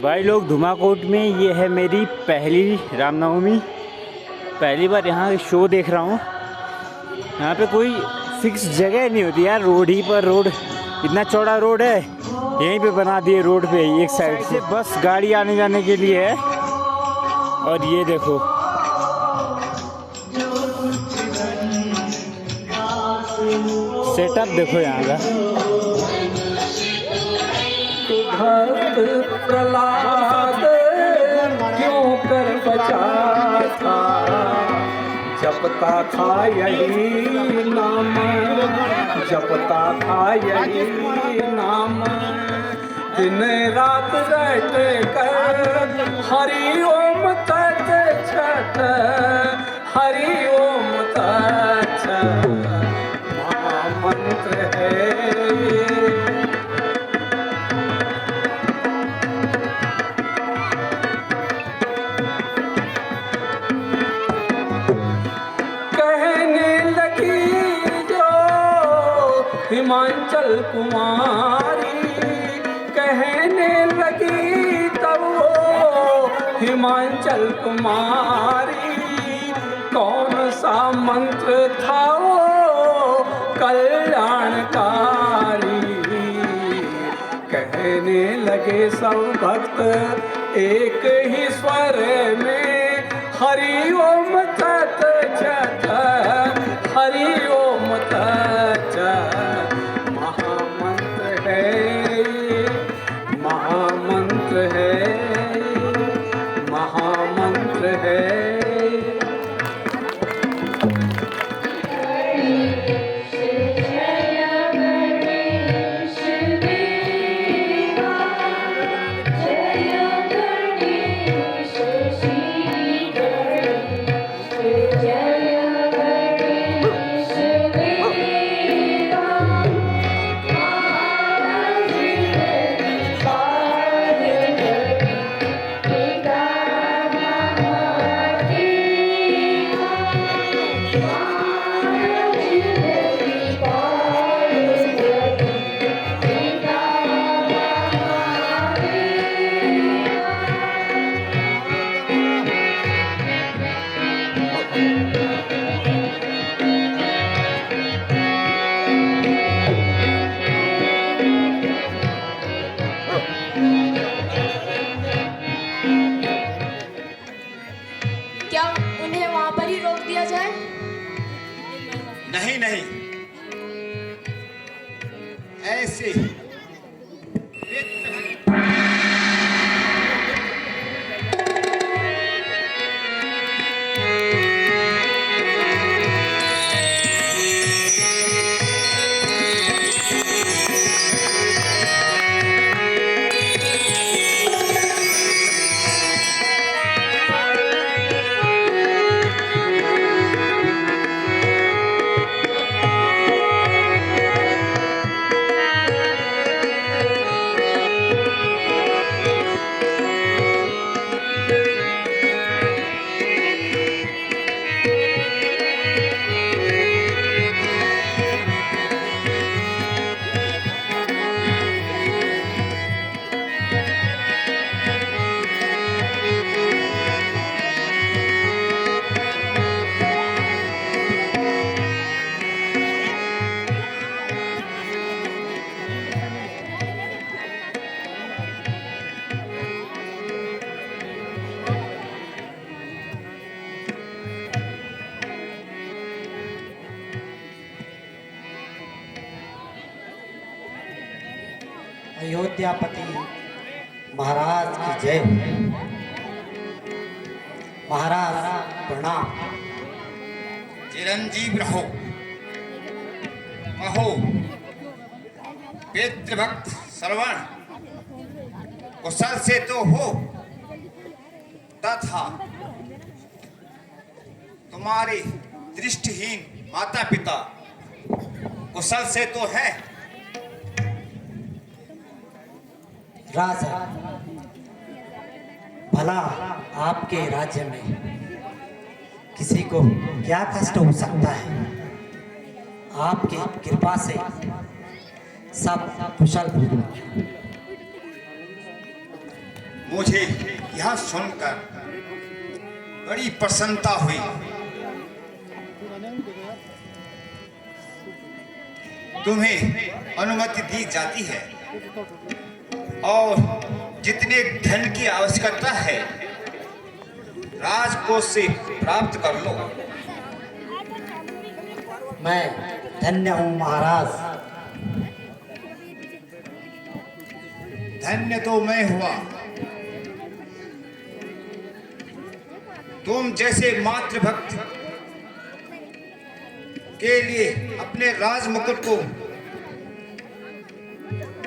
भाई लोग, धुमाकोट में ये है मेरी पहली रामनवमी। पहली बार यहाँ शो देख रहा हूँ। यहाँ पे कोई फिक्स जगह नहीं होती यार, रोड ही पर रोड, इतना चौड़ा रोड है, यहीं पे बना दिए रोड पे एक साइड से बस गाड़ी आने जाने के लिए है। और ये देखो, सेटअप देखो यहाँ का। प्रहलाद क्यों कर बचा था, जपता था यही नाम, जपता था यही नाम, दिन रात रट कर हरि ओम तत् छत, हरि ओम तत् छत महामंत्र है। हिमाचल कुमारी कहने लगी तब वो हिमाचल कुमारी, कौन सा मंत्र था वो कल्याणकारी। कहने लगे सब भक्त एक ही स्वर में, हरि ओम तत् छत, हरि ओम तत् छत। महामंत्र है, महामंत्र है। नहीं नहीं, ऐसे अयोध्यापति महाराज की जय। महाराज प्रणाम। चिरंजीव रहो। कहो पितृभक्त श्रवण कुशल से तो हो, तथा तुम्हारे दृष्टिहीन माता पिता कुशल से तो है। राजा, भला आपके राज्य में किसी को क्या कष्ट हो सकता है? आपकी कृपा से सब कुशल। मुझे यह सुनकर बड़ी प्रसन्नता हुई। तुम्हें अनुमति दी जाती है और जितने धन की आवश्यकता है राजकोष से प्राप्त कर लो। मैं धन्य हूँ महाराज। धन्य तो मैं हुआ। तुम जैसे मातृभक्त के लिए अपने राज मुकुट को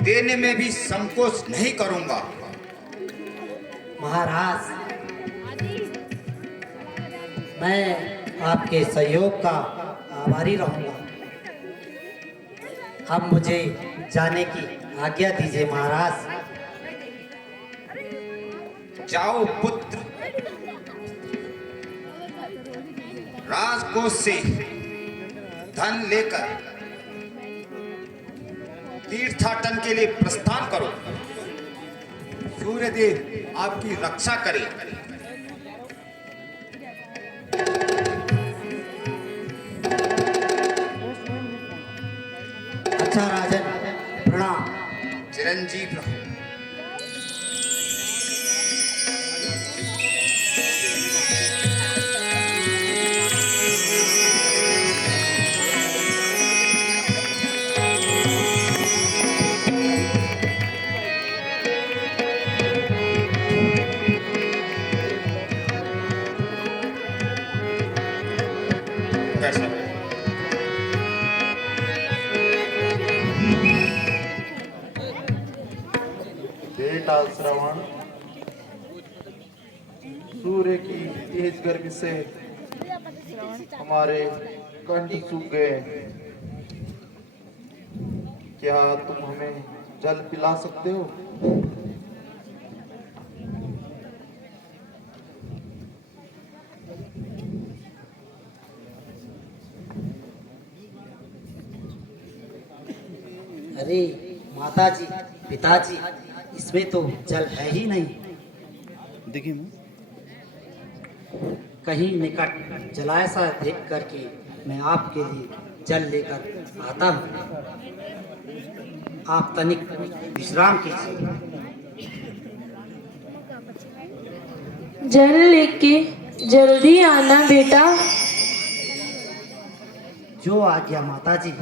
देने में भी संकोच नहीं करूंगा। महाराज, मैं आपके सहयोग का आभारी रहूंगा। अब मुझे जाने की आज्ञा दीजिए महाराज। जाओ पुत्र, राजकोष से धन लेकर तीर्थाटन के लिए प्रस्थान करो। सूर्यदेव आपकी रक्षा करे। अच्छा राजन, प्रणाम। चिरंजीव रहो। बेटा श्रवण, सूर्य की तेज गर्मी से हमारे कंठ सूख गए। क्या तुम हमें जल पिला सकते हो? अरे माताजी, पिताजी, इसमें तो जल है ही नहीं। देखिए, कहीं निकट जलाशय देख करके मैं आपके लिए जल लेकर आता हूँ। आप तनिक विश्राम कीजिए। जल लेके जल्दी आना बेटा। जो आज्ञा माताजी,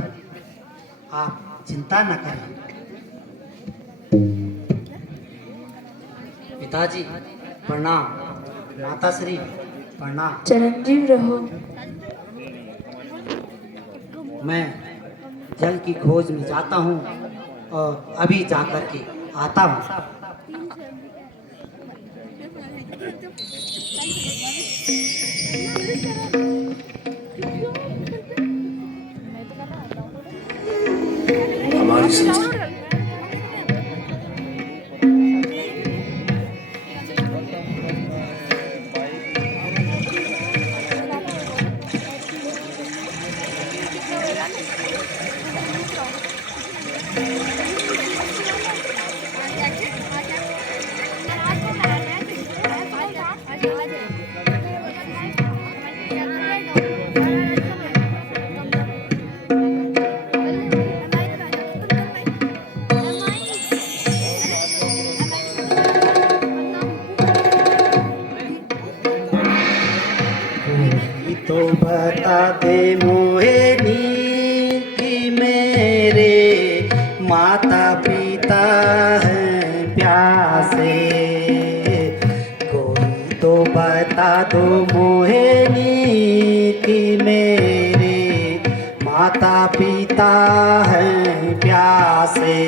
आप चिंता न करें। पिताजी प्रणाम, माताश्री प्रणाम। चिरंजीव रहो। मैं जल की खोज में जाता हूँ और अभी जाकर के आता हूँ। हमारी संस्कृति तो बता दे मोहिनी कि मेरे माता पिता हैं प्यासे। कोई तो बता दो मोहिनी कि मेरे माता पिता हैं प्यासे।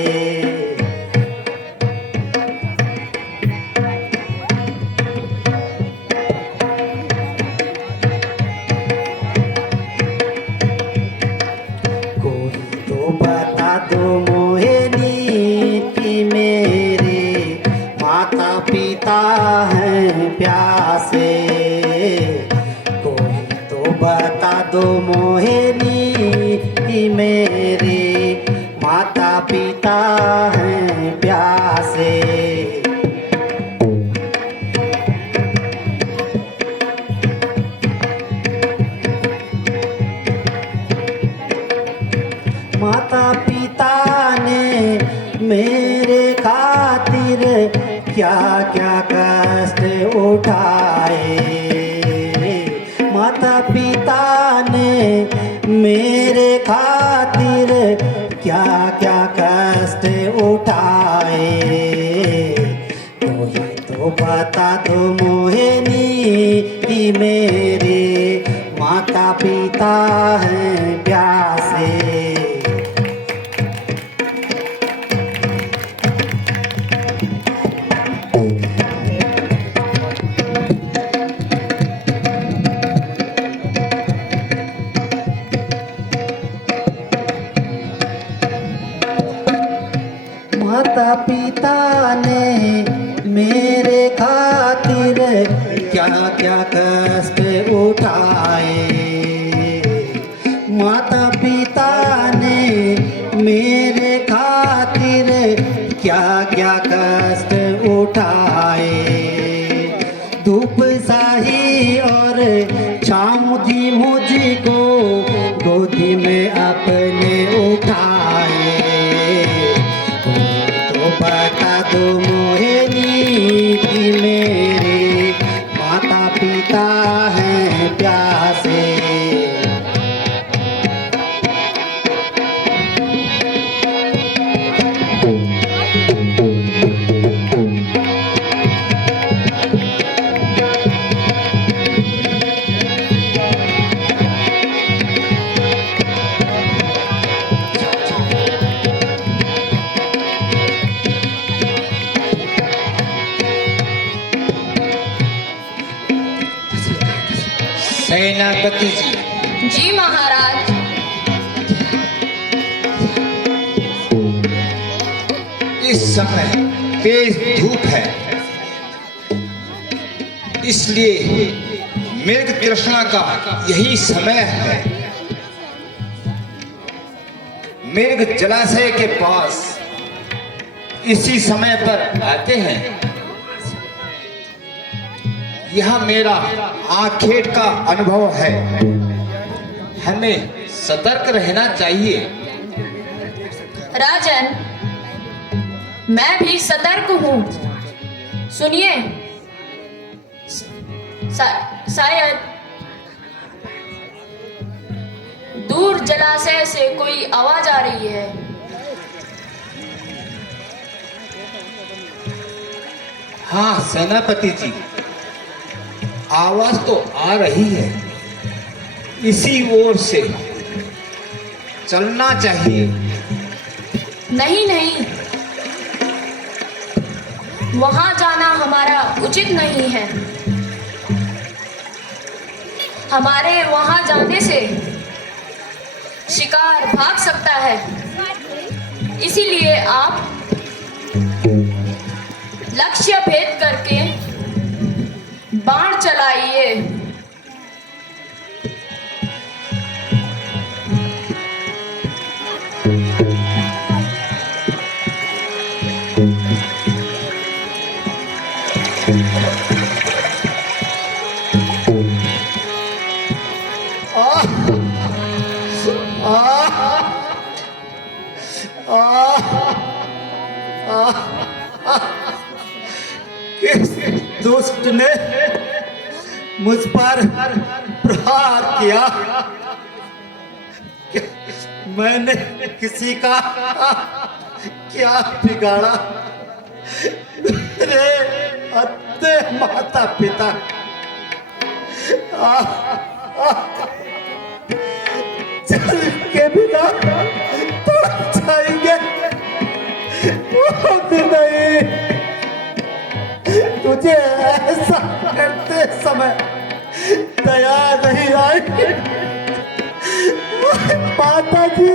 पिता हैं प्यासे। कोई तो बता दो मोहिनी कि मेरे माता पिता हैं प्यासे। क्या क्या कष्ट उठाए, माता पिता ने मेरे खातिर क्या क्या कष्ट उठाए। तो ही तो बता दो मोहिनी कि मेरे माता पिता हैं प्यासे। माता पिता ने मेरे खातिर क्या क्या कष्ट उठाए, माता पिता ने मेरे खातिर क्या क्या कष्ट उठाए। धूप साही और छाँव दी मुझको गोदी में अपने उठाए। तो बता दो मोहिनी कि मेरे माता पिता हैं प्यासे। सेनापति जी, जी महाराज। इस समय तेज धूप है, इसलिए मृग तृष्णा का यही समय है। मृग जलाशय के पास इसी समय पर आते हैं। यह मेरा आखेट का अनुभव है, हमें सतर्क रहना चाहिए। राजन, मैं भी सतर्क हूँ। सुनिए, शायद दूर जलाशय से कोई आवाज आ रही है। हाँ सेनापति जी, आवाज तो आ रही है, इसी ओर से चलना चाहिए। नहीं नहीं, वहां जाना हमारा उचित नहीं है। हमारे वहां जाने से शिकार भाग सकता है, इसीलिए आप लक्ष्य भेद करके बाण चलाइए। किस दुष्ट ने मुझ पर प्रहार किया? मैंने किसी का क्या बिगाड़ा? मेरे अत्ते माता पिता चल के बिना तो जाएंगे। नहीं, तुझे ऐसा करते समय दया नहीं आई। माता जी,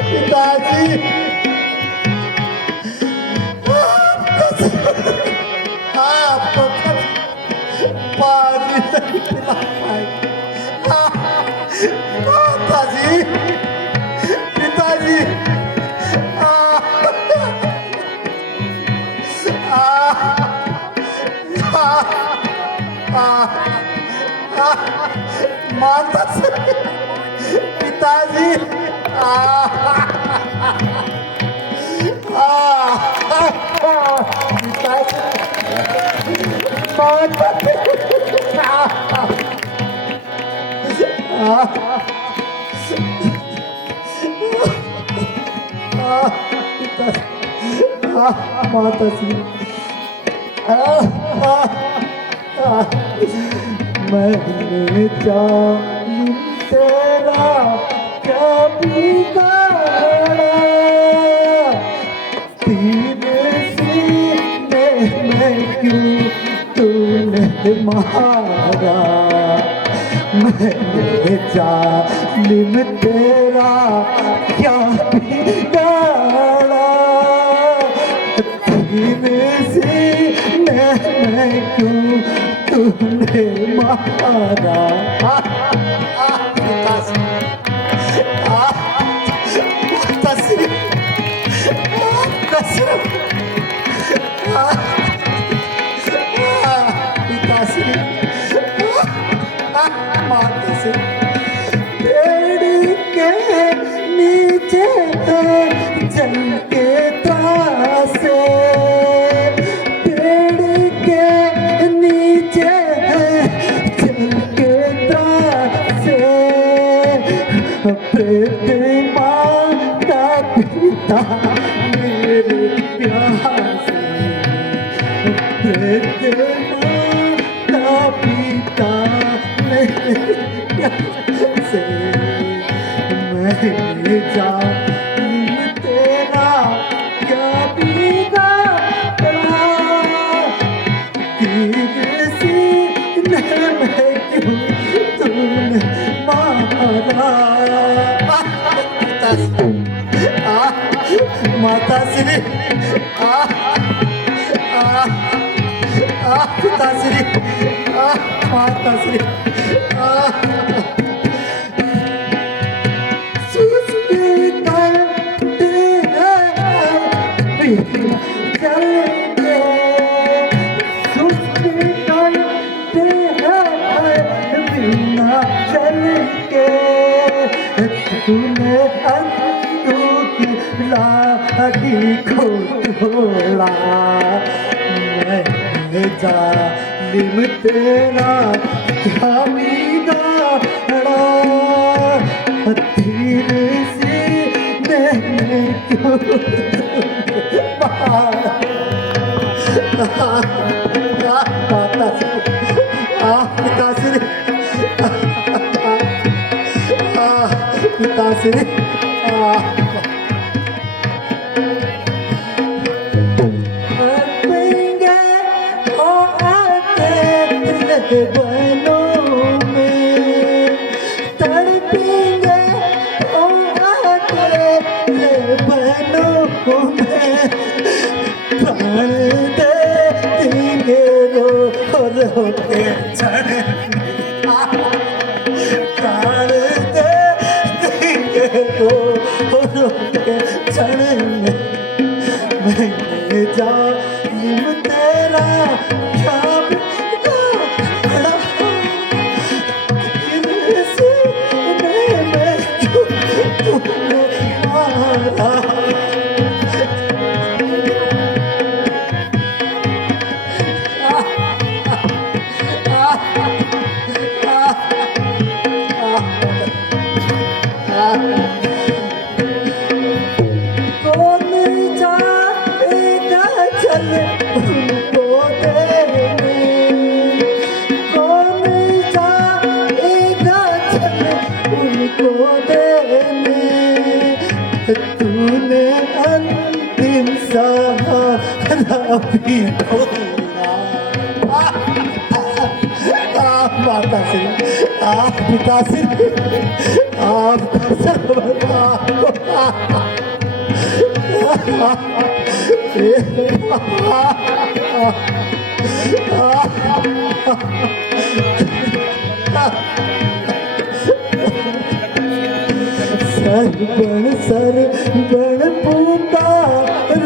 पिताजी, आपको पानी नहीं पिला पाए। माता जी, पिताजी, माता से पिताजी, पिताजी माता श्री मैंने जालिम तेरा क्या बिगाड़ा तेरे सीने में क्यों तूने मारा मैंने जालिम तेरा क्या बिगाड़ा तेरे सीने में क्यों तूने मारा पेड़ के नीचे जल के त्रासे पेड़ के नीचे जल के त्रासे प्रेत माता पिता मेरे प्यासे प्रेत माता पिता मेरे प्यासे मैंने जालिम तेरा क्या बिगाड़ा तेरे सीने में क्यों तूने मारा माता श्री पिता श्री माता श्री सुस्ती करते हैं चलते सुस्ती करते हैं बिना चल के तूने अंधू की लाठी को तोड़ा मैं जालिम तेरा क्या बिगाड़ा तेरे सीने में क्यों मारा माता श्री पिता श्री पिता श्री बनों में तड़पेंगे ओ आके बनों में प्राण दे देंगे रो के चढ़ प्राण दे देंगे रो के चढ़ मैंने जालिम तेरा क्या कौन जाएगा चल उनको देने कौन जाएगा चल उनको देने तूने अंतिम सहारा भी खोला माता श्री पिता श्री आपका सर बड़ पुकार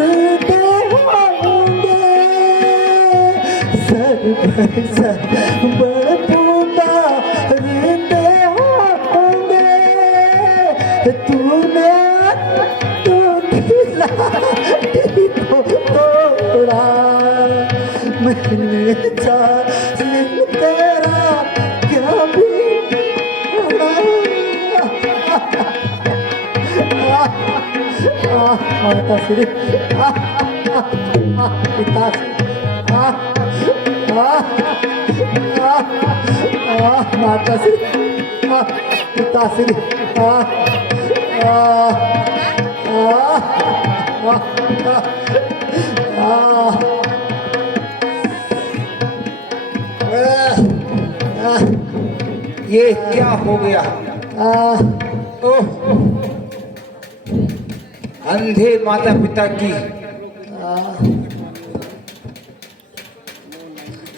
दे होंगे सर बड़ पुकार दे होंगे तूने तो खिला को तोड़ा मैंने जालिम तेरा क्या भी माता श्री पिताश्री माता श्री पिताश्री ये क्या हो गया? ओह, अंधे माता पिता की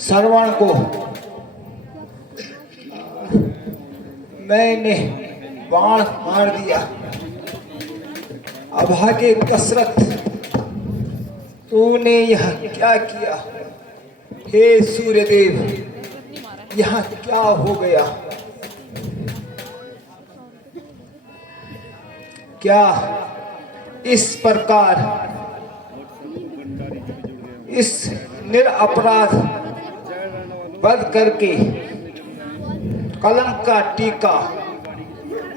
श्रवण को मैंने बाण मार दिया। अभागे कसरत, तूने यह क्या किया? हे सूर्यदेव, यह क्या हो गया? क्या इस प्रकार इस निरपराध वध करके कलंक का टीका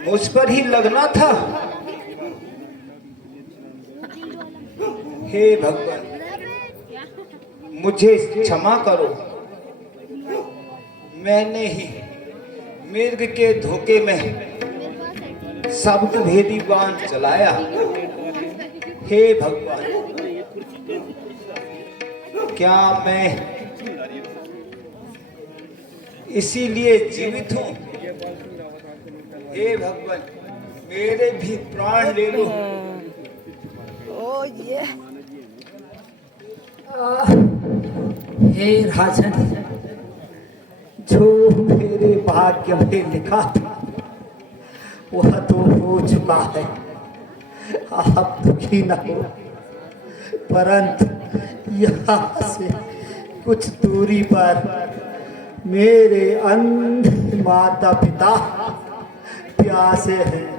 मुझ पर ही लगना था? हे भगवान, मुझे क्षमा करो। मैंने ही मिर्ग के धोखे में शब्द भेदी बाण चलाया। हे भगवान, क्या मैं इसीलिए जीवित हूं? हे भगवान, मेरे भी प्राण ले लो। हे राजन, जो मेरे भाग्य में लिखा था वह तो हो चुका है। आप दुखी न हो, परंतु यहाँ से कुछ दूरी पर मेरे अंध माता पिता प्यासे हैं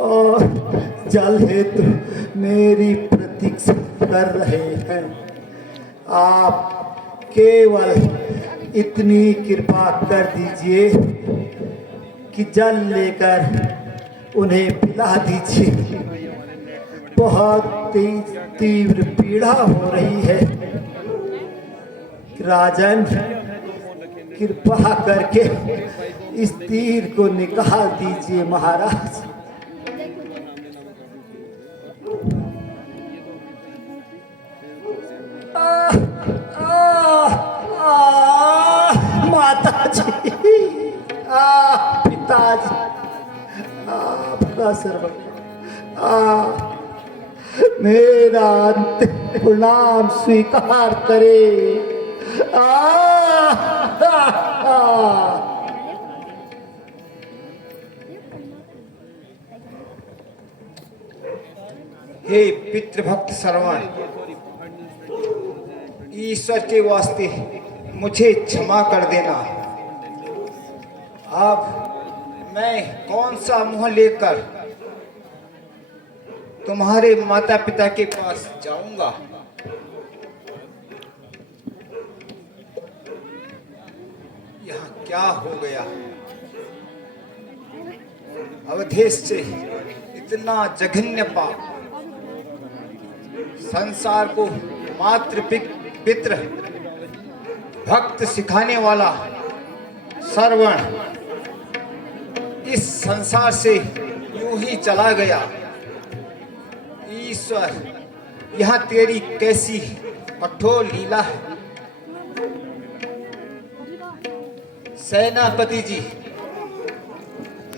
और जल हेतु मेरी प्रतीक्षा कर रहे हैं। आप केवल इतनी कृपा कर दीजिए कि जल लेकर उन्हें पिला दीजिए। बहुत तीव्र पीड़ा हो रही है। राजन, कृपा करके इस तीर को निकाल दीजिए महाराज। माताजी, पिताजी, आपका सर्व मेरा अंतिम प्रणाम स्वीकार करे। हे पितृभक्त श्रवण, ईश्वर के वास्ते मुझे क्षमा कर देना। अब मैं कौन सा मुंह लेकर तुम्हारे माता पिता के पास जाऊंगा? यहाँ क्या हो गया? अवधेश से इतना जघन्य पाप, संसार को मात्र पितृ भक्त सिखाने वाला श्रवण इस संसार से यूं ही चला गया। ईश्वर, यह तेरी कैसी कठोर लीला है। सेनापति जी,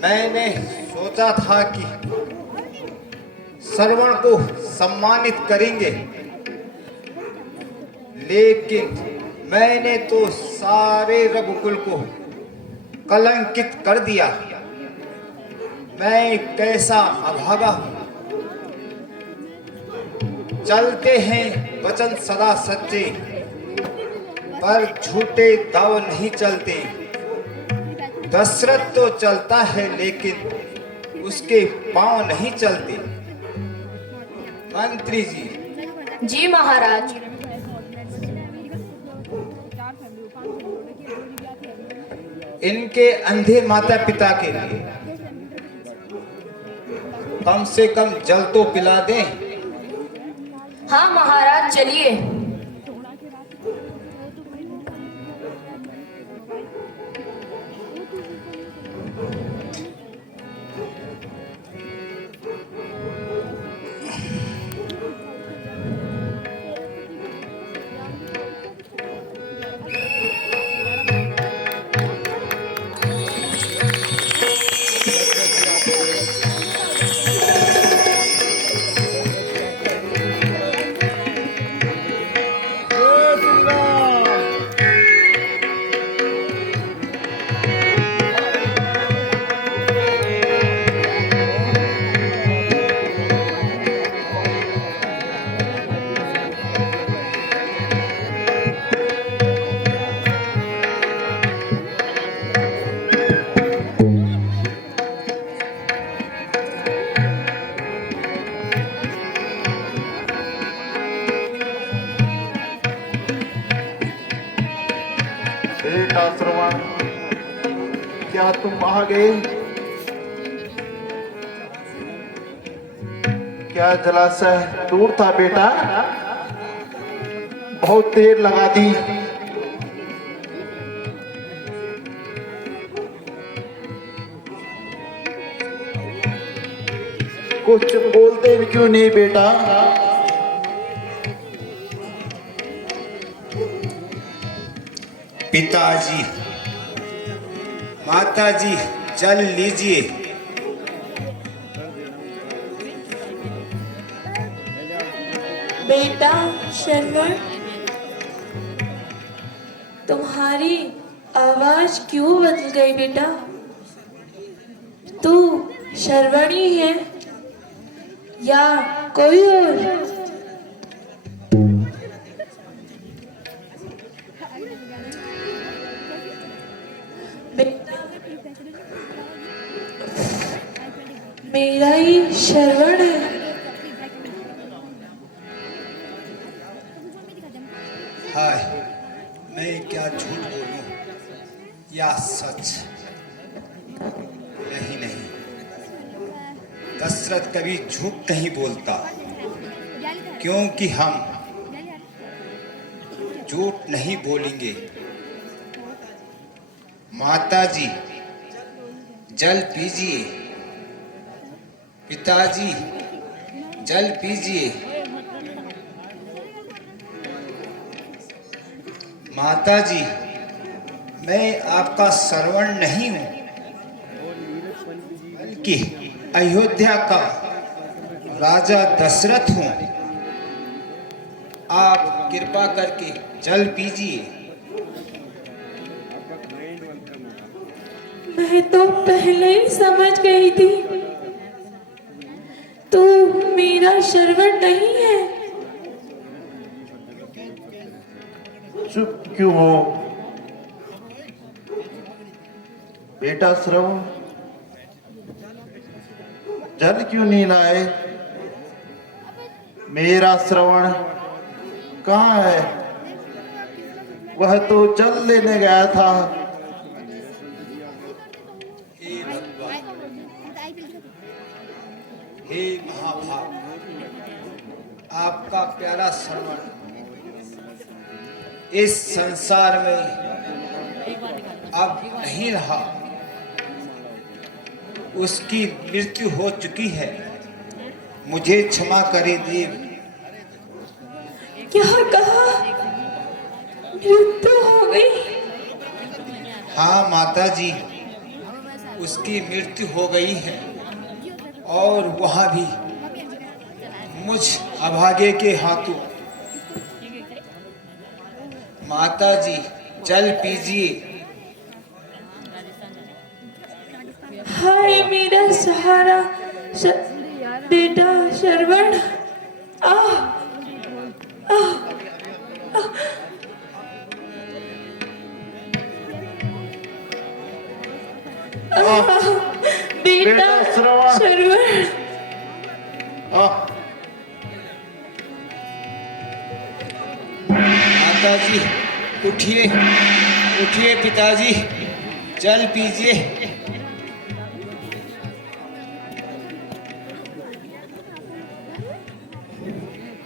मैंने सोचा था कि श्रवण को सम्मानित करेंगे, लेकिन मैंने तो सारे रघुकुल को कलंकित कर दिया। मैं कैसा अभागा हूं। चलते हैं वचन सदा सच्चे, पर झूठे दाव नहीं चलते। दशरथ तो चलता है लेकिन उसके पांव नहीं चलते। मंत्री जी, जी महाराज। इनके अंधे माता पिता के लिए कम से कम जल तो पिला दें। हाँ महाराज, चलिए। बेटा श्रवण, क्या तुम आ गए? क्या जलाशय दूर था बेटा? बहुत देर लगा दी। कुछ बोलते भी क्यों नहीं बेटा? पिताजी, माताजी, जल लीजिए। बेटा शरवण, तुम्हारी आवाज क्यों बदल गई बेटा? तू शरवण ही है या कोई और? बेटा मेरा ही शरवण है। हाय, मैं क्या झूठ बोलूं या सच? नहीं नहीं, दशरथ कभी झूठ नहीं बोलता, क्योंकि हम झूठ नहीं बोलेंगे। माताजी, जल पीजिए। पिताजी, जल पीजिए। माताजी, मैं आपका श्रवण नहीं हूं, बल्कि अयोध्या का राजा दशरथ हूं। आप कृपा करके जल पीजिए। मैं तो पहले ही समझ गई थी तू मेरा शरवण नहीं है। चुप क्यों हो बेटा श्रवण? जल क्यों नहीं लाए? मेरा श्रवण कहाँ है? वह तो जल लेने गया था। हे महाभाग, आपका प्यारा श्रवण इस संसार में अब नहीं रहा। उसकी मृत्यु हो चुकी है। मुझे क्षमा करे देव। क्या कहा? मृत्यु हो गई? हाँ माताजी, उसकी मृत्यु हो गई है, और वहां भी मुझ अभागे के हाथों। माताजी, जल पीजिए। हाय मेरा सहारा बेटा शरवण। आ आ बेटा शरवण। पिताजी उठिए, उठिए पिताजी, जल पीजिए।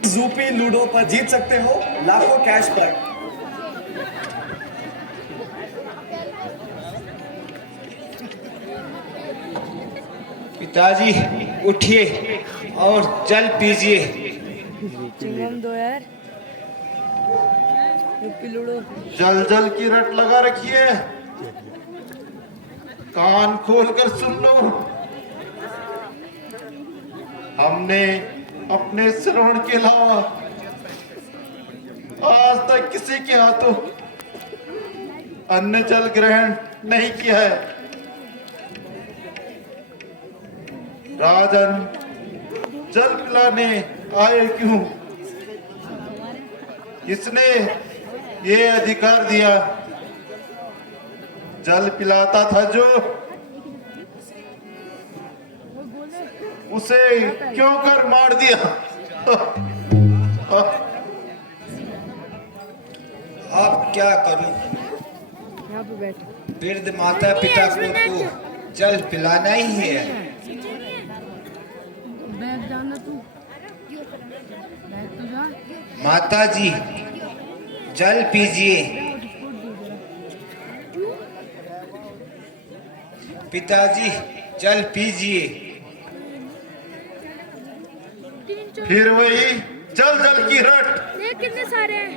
ज़ूपी लूडो पर जीत सकते हो लाखों कैशबैक। पिताजी उठिए और जल पीजिए। चिंगम दो यार। UP ludo. जल जल की रट लगा रखी है, कान खोल कर सुन लो। हमने अपने श्रवण के अलावा आज तक किसी के हाथों अन्न जल ग्रहण नहीं किया है। राजन जल पिलाने आए क्यों? किसने ये अधिकार दिया? जल पिलाता था जो, उसे क्यों कर मार दिया? अब क्या करूं? वृद्ध माता पिता को तो जल पिलाना ही है। माता जी जल पीजिए। पिताजी जल पीजिए। फिर वही जल जल की रट। कितने सारे हैं?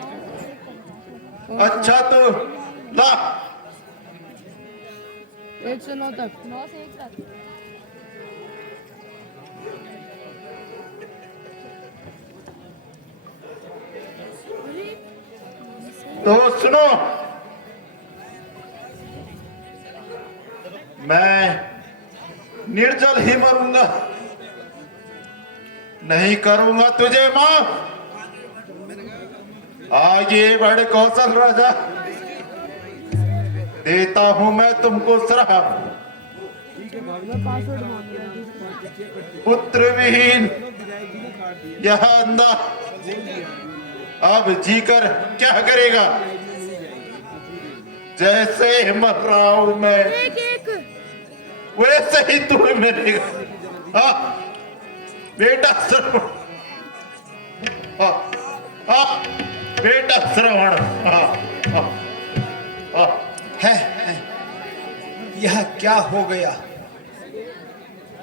अच्छा तो ला। 1 से 9 तक। 9 से 1 तक। तो सुनो, मैं निर्जल ही मरूंगा, नहीं करूंगा तुझे माफ। आगे बढ़ कौशल राजा, देता हूं मैं तुमको श्राप। पुत्र विहीन यह अंधा अब जीकर क्या करेगा? जैसे मर रहा हूं मैं, वैसे ही तू मरेगा। हाँ बेटा श्रवण, हाँ हाँ बेटा श्रवण। हाँ हाँ हाँ। है यह क्या हो गया?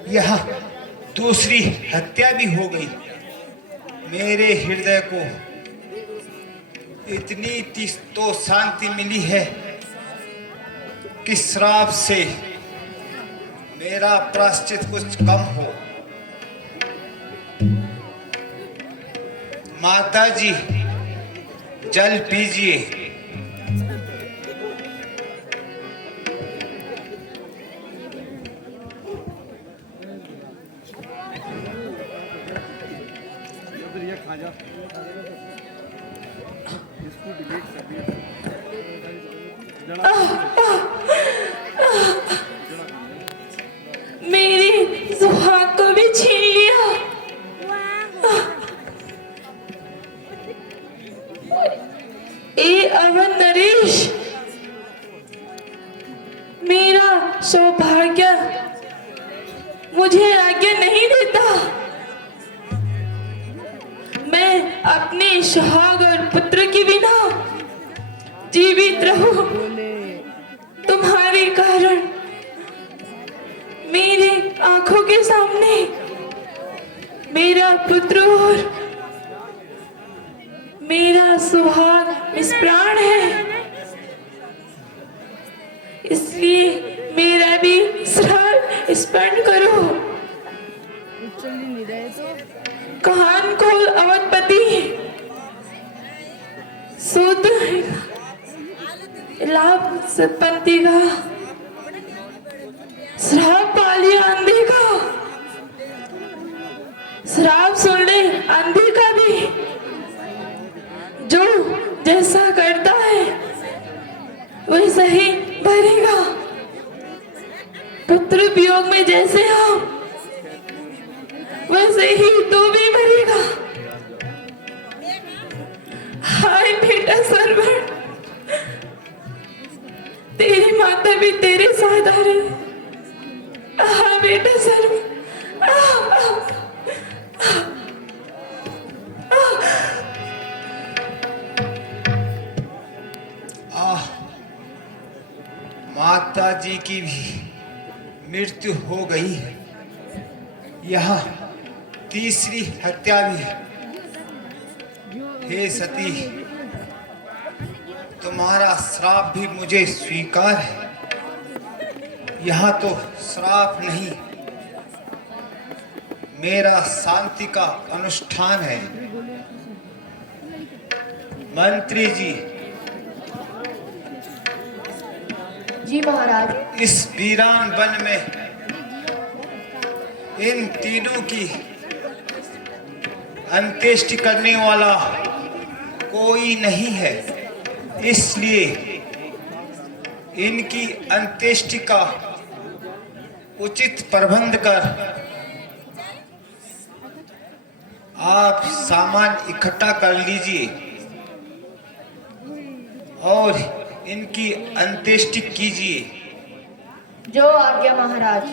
यह दूसरी हत्या भी हो गई। मेरे हृदय को इतनी तो शांति मिली है कि श्राप से मेरा प्रायश्चित कुछ कम हो। माता जी जल पीजिए। मेरी सुहाग को भी छीन लिया। ए अवन नरेश, मेरा सौभाग्य मुझे आज्ञा नहीं देता मैं अपने सुहाग और पुत्र के बिना जीवित रहूं। तुम्हारे कारण मेरे आंखों के सामने मेरा पुत्र और मेरा सुहाग निष्प्राण है, इसलिए मेरा भी श्राप स्मरण करो। कान खोल अवधपति, सूत लाभ पंथी का श्राप पाली अंधे का, श्राप सुन ले अंधे का भी। जो जैसा करता है वैसा ही भरेगा। पुत्र वियोग में जैसे हम वैसे ही तू भी भरेगा। हाय बेटा सरवण, तेरी माता भी तेरे साथ आ रही है। हाँ बेटा सरवण, माता जी की भी मृत्यु हो गई है। यह तीसरी हत्या भी है। हे सती, तुम्हारा श्राप भी मुझे स्वीकार है। यह तो श्राप नहीं, मेरा शांति का अनुष्ठान है। मंत्री जी, जी महाराज। इस वीरान वन में इन तीनों की अंत्येष्टि करने वाला कोई नहीं है, इसलिए इनकी अंत्येष्टि का उचित प्रबंध कर आप सामान इकट्ठा कर लीजिए और इनकी अंत्येष्टि कीजिए। जो आज्ञा महाराज।